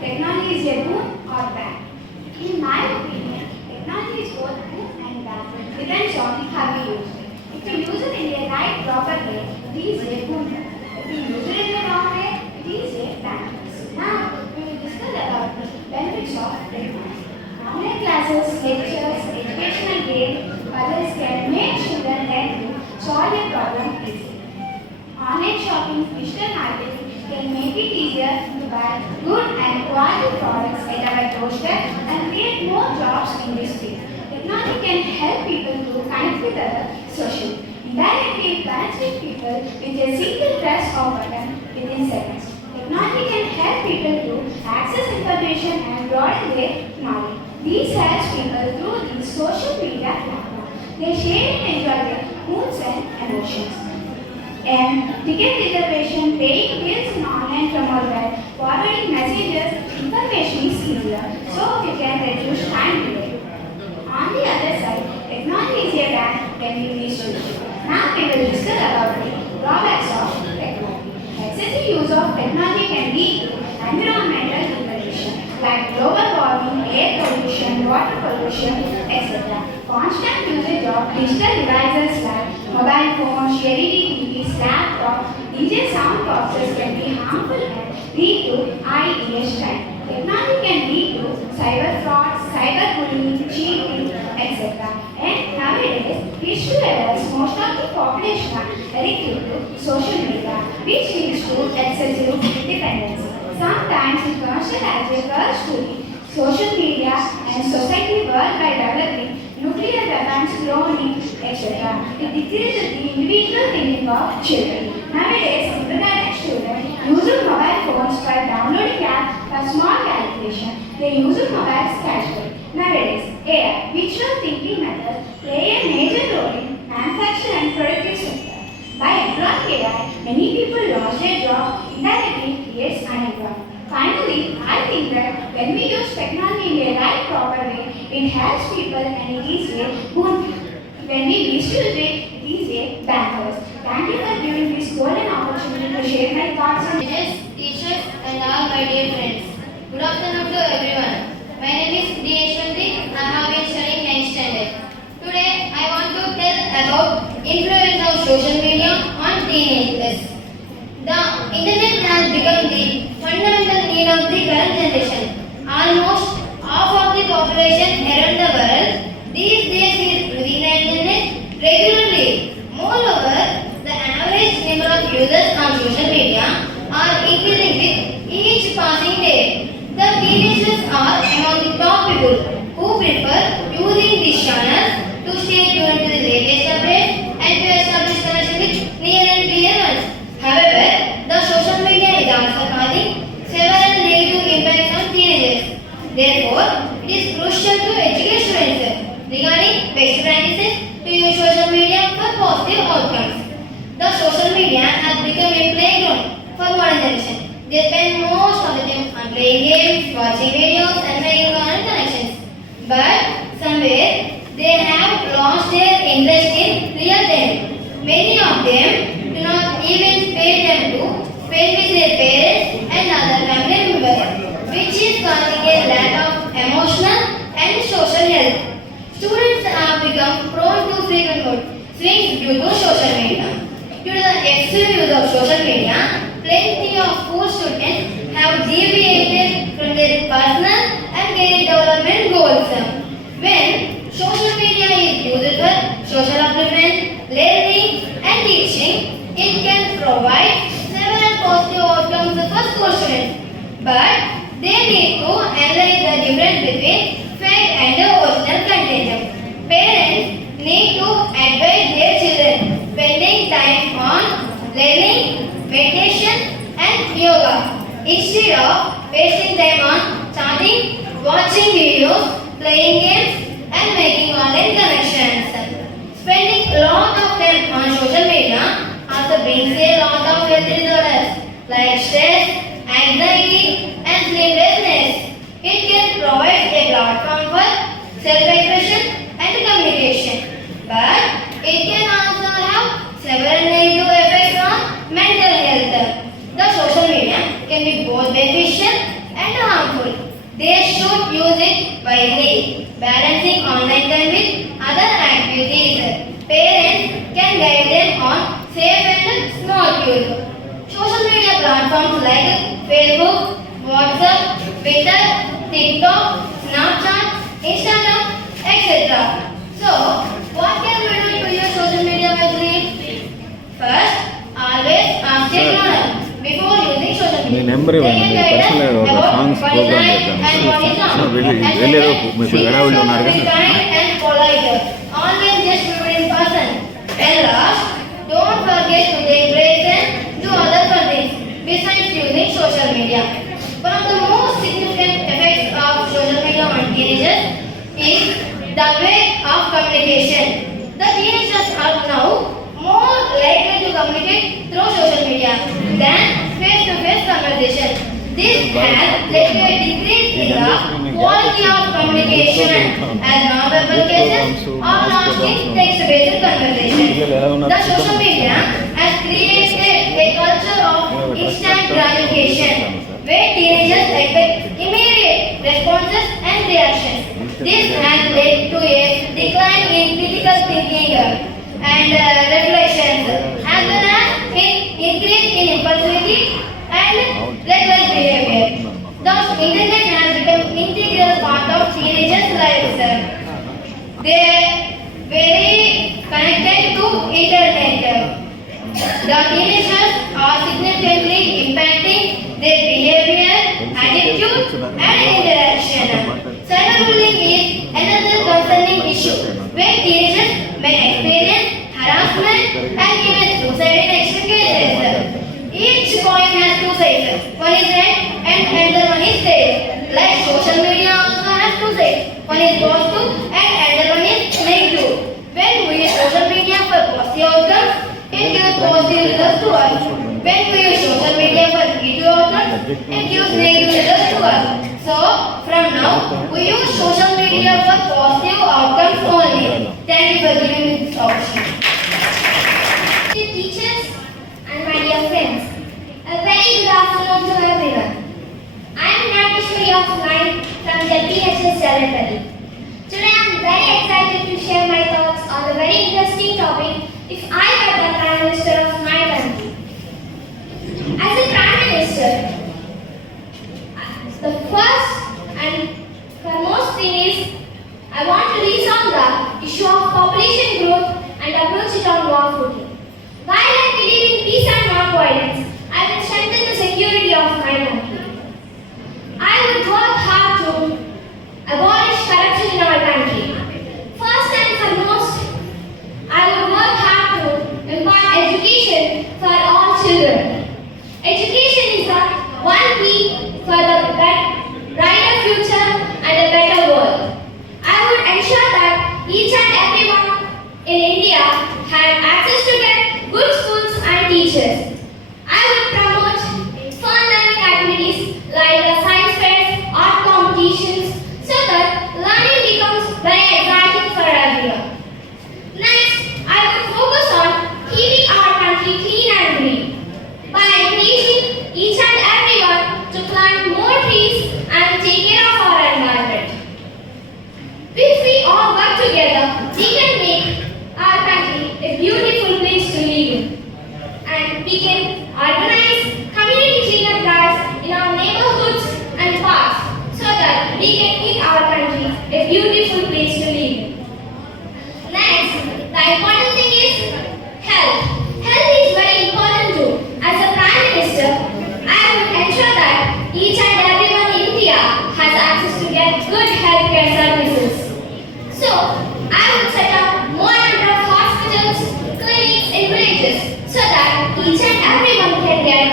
technology is a boon or bad? In my opinion, technology is both good and bad. Depends on how we use it. If you use it in a right, proper way, it is a boon. If you use it in a wrong way, it is a bad. Now, we will discuss about the benefits of technology. Online classes, lectures, educational games, others can make children learn to solve a problem easily. Online shopping, digital marketing can make it easier to buy good and quality products at our doorstep and create more jobs in this field. Technology can help people to connect with others socially. Indirectly, it connects with people with a single press of button within seconds. Technology can help people to access information and broaden their knowledge. These helps people through these social media platforms. They share and enjoy their moods and emotions. And ticket reservation, paying bills in online from our web, forwarding messages, information is easier, so you can reduce time delay. On the other side, technology is a bad when we misuse it. Now we will discuss about the drawbacks of technology. Excessive use of technology can lead to environmental degradation like global warming, air pollution, water pollution, etc. Constant usage of digital devices like mobile phones, LED TVs, laptops, DJ sound boxes can be harmful and lead to eye strain. Technology can lead to cyber fraud, cyberbullying, cheating, etc. And nowadays, kids to adults, most of the population are addicted to social media, which leads to excessive dependency. Sometimes it considered as a curse to the social media and society worldwide developing nuclear weapons, cloning, etc. It decreases the individual thinking of children. Nowadays, internet students use mobile phones for downloading apps for small calculation. They use mobiles casually. Nowadays, AI, visual thinking methods, play a major role in manufacturing and productive sector. By employing AI, many people lost their job, indirectly creates unemployment. Finally, I think that when we use technology in a right proper way, it helps people and it is a good. When we misuse it, it is a bad for us. Thank you for giving this golden opportunity to share my thoughts on Teachers, and all my dear friends. Good afternoon to everyone. My name is D. Yashwanti. I have been studying 9th standard. Today, I want to tell about influence of social media on teenagers. The internet has become the fundamental need of the current generation. Almost half of the population around the world these days is using the internet regularly. Moreover, the average number of users on social media are increasing with each passing day. The teenagers are among the top people who prefer using these channels to stay tuned to the latest updates and to establish connection with near and dear ones. However, the social media is also causing several negative impacts on teenagers. Therefore, it is crucial to educate students regarding best practices to use social media for positive outcomes. The social media has become a playground for modern generation. They spend most of the time on playing games, watching videos, and making online connections. But somewhere they have lost their interest in real time. Many of them do not even spare them to spend with their parents and other family members, which is causing a lack of emotional and social health. Students have become prone to frequent mood swings due to social media. Due to the excessive use of social media, plenty of school students have deviated from their personal and career development goals. When social media is used for social upliftment, learning, and teaching, it can provide several positive outcomes for school students. But they need to analyze the difference between fake and original content. Parents need to advise their children spending time on learning, meditation, and yoga instead of wasting time on chatting, watching videos, playing games, and making online connections. Spending a lot of time on social media also brings a lot of health disorders like stress, anxiety, and sleeplessness. It can provide a platform for self-expression and communication, but it can also have several negative effects on mental health. The social media can be both beneficial and should use it wisely, balancing online time with other activities. Parents can guide them on safe and smart use. Social media platforms like Facebook, WhatsApp, Twitter, TikTok, Snapchat, Instagram, etc. So, what can we do to use social media wisely? First, always ask a grown-up before using social me media. Number ఇవ్వండి, మీ personal ఒక songs programme చేద్దాం. వెళ్ళేదో మీకు గడావులు ఉన్నారు Be కదా. kind and polite. Always just do it in person. And last, don't forget to take breaks and do other fun things besides using social media. One of the most significant effects of social media on teenagers is the way of communication. The teenagers are now more likely to communicate through social media than face-to-face conversation. This has led to a decrease in the quality of communication as non-verbal cases are lost in text-based conversation. The social media has created a culture of instant gratification where teenagers expect immediate responses and reactions. This has led to a decline in critical thinking and reflections, as well as an increase in impulsivity and reckless behavior. Thus, internet has become an integral part of teenagers' lives. They are very connected to internet. The teenagers are significantly impacting their behavior, attitude, and interaction. Cyberbullying is another concerning issue where teenagers may experience harassment and even suicide in extreme cases. Each coin has two sides. One is red and another one is tail. Like social media also has two sides. One is positive and another one is negative. When we use social media for positive outcomes, it gives positive results to us. When we use social media for negative outcomes, it gives negative results to us. So, from now, we use social media for positive outcomes only. Thank you for giving me this opportunity. Dear teachers and my dear friends, a very good afternoon to everyone. I am Nageshwari of 9 from ZPHS Jalapalli. Today I am very excited to share my thoughts on the very interesting topic, if I were the Prime Minister of my country. As a Prime Minister, the first and foremost thing is I want to resolve the issue of population growth and approach it on war footing. While I believe in peace and non-violence, I will strengthen the security of my country. I would work hard to abolish corruption in our country. First and foremost, I would work hard to impart education for all children. Education is the one key for the brighter future and a better world. I would ensure that each and everyone in India had access to get good schools and teachers. I would promote fun learning activities like the science fairs, art competitions, so that learning becomes very exciting for everyone. Next, I would focus on keeping our country clean and green by encouraging each and everyone to plant more trees and take care of our environment. If we all work together, we can make our country a beautiful place to live in. And we can organize community cleanup drives in our neighborhoods and parks so that we can make our country a beautiful place to live in. Next, the important thing is health. Health is very important too. As a Prime Minister, I would ensure that each and everyone in India has access to get good healthcare services. So, I would set up more number of hospitals, clinics in villages so that each and everyone can get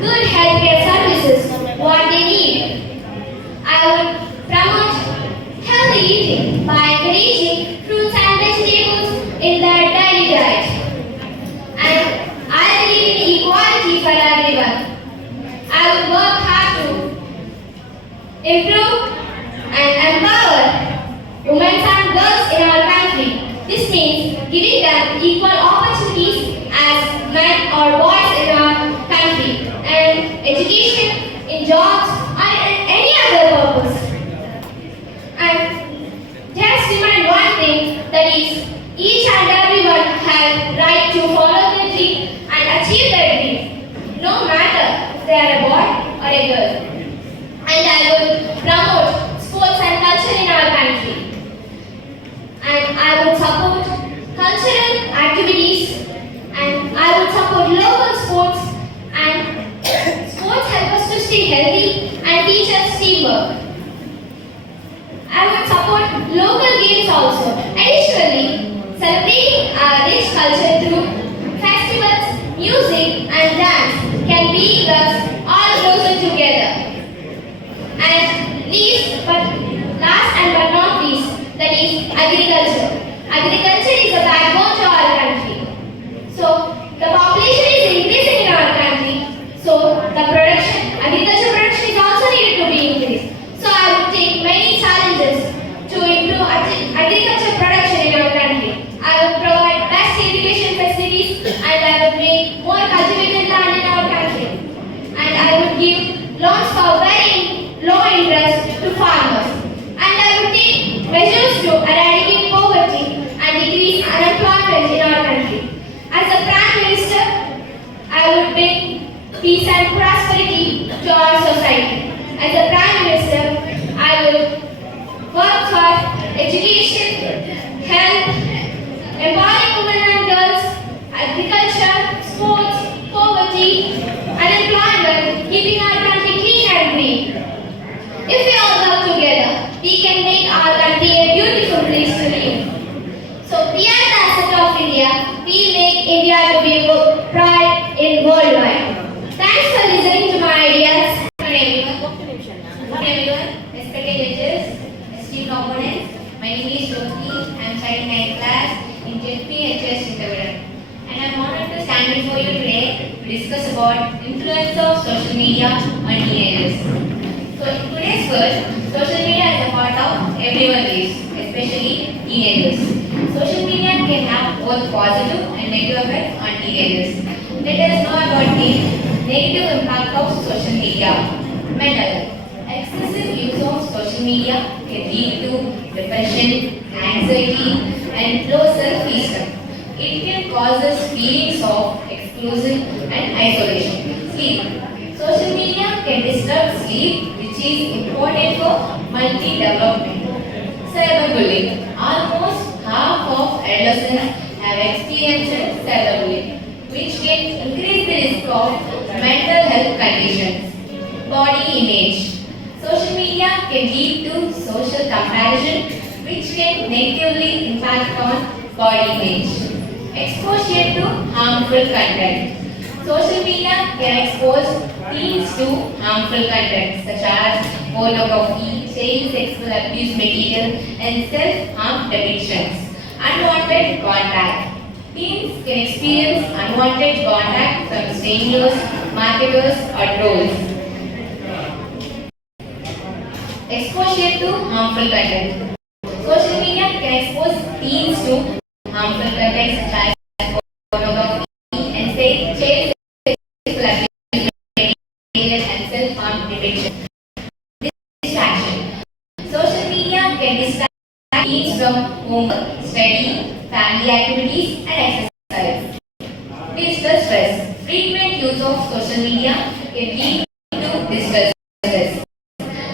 good healthcare services what they need. I would promote healthy eating by encouraging fruits and vegetables in their daily diet. And I believe in equality for everyone. I would work hard to improve and empower women and girls in our country. This means giving them equal opportunities as men or boys in our country, and education, in jobs, or in any other purpose. trees, and I would bring more cultivated land in our country. And I would give loans for very low interest to farmers. And I would take measures to eradicate poverty and decrease unemployment in our country. As a Prime Minister, I would bring peace and prosperity to our society. As a Prime Minister, I would work for education, health, empowering women and girls, agriculture, sports, poverty, unemployment, keeping our country clean and green. If we all work together, we can make our country a beautiful place to live. So we are the asset of India. We make India to be pride in worldwide. Thanks for listening to my ideas. Good everyone, respected judges, esteemed opponents. My name is Jyoti. I am studying 9th class in JPHS Chittorgarh. And I am honored to stand before you today to discuss about influence of social media on teenagers. So in today's world, social media is a part of everyone's lives, especially teenagers. Social media can have both positive and negative effects on teenagers. Let us know about the negative impact of social media. Mental health. Excessive use of social media can lead to depression, anxiety, and low self-esteem. It can cause us feelings of exclusion and isolation. Sleep. Social media can disturb sleep, which is important for multi-development. Cyberbullying. Almost half of adolescents have experienced cyberbullying, which can increase the risk of mental health conditions. Body image. Social media can lead to social comparison, which can negatively impact on body image. Exposure to harmful content. Social media can expose teens to harmful content such as pornography, child sexual abuse material, and self-harm depictions. Unwanted contact. Teens can experience unwanted contact from strangers, marketers, or trolls. Exposure to harmful content. Social media can expose teens to harmful content such as pornography and child sexual abuse material and self-harm depiction. Distraction. Social media can distract teens from homework, study, family activities, and exercise. Digital stress. Frequent use of social media can lead to digital stress,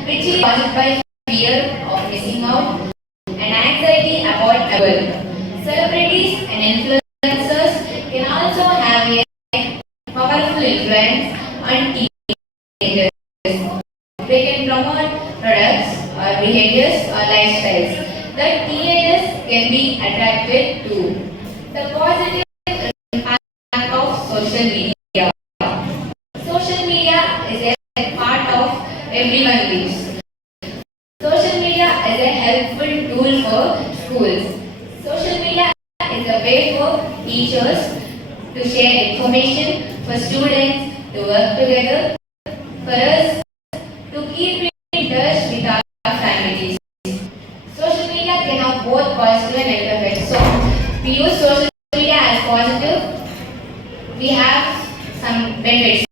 which is caused by fear of missing out and anxiety about a world. Celebrities and influencers can also have a powerful influence on teenagers. They can promote products or behaviors or lifestyles that teenagers can be attracted to. The positive impact of social media. Social media is a part of everyone's lives. Social media is a helpful tool for schools. Social media is a way for teachers to share information, for students to work together, for us to keep in touch with our families. Social media can have both positive and negative effects. So we use social media as positive. We have some benefits.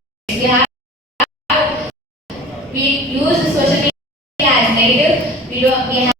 We use social media as negative. We have